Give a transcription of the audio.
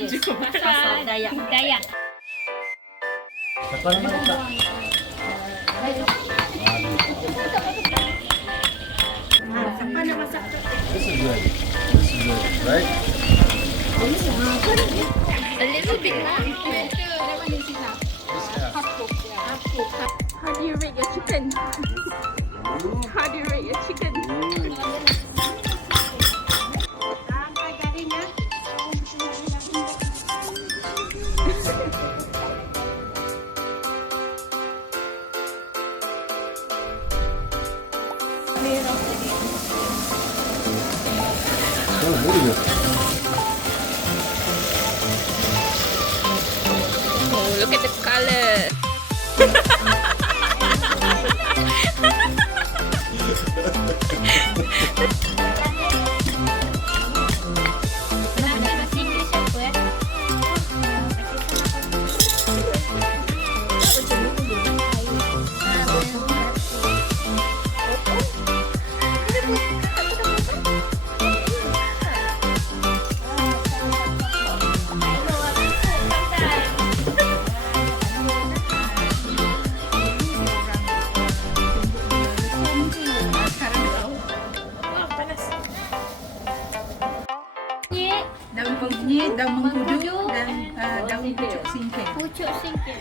Yes. Bahasa Bahasa Dayak. Dayak. Siapa namanya Kak? Sampai nak masak. This is good. This is good, right? A little bit more. How do you rate your chicken? How do you rate your chicken? Oh, very good. Oh, look at the color. Daun kunyit, daun mengkudu dan daun pucuk singkir. Pucuk singkir.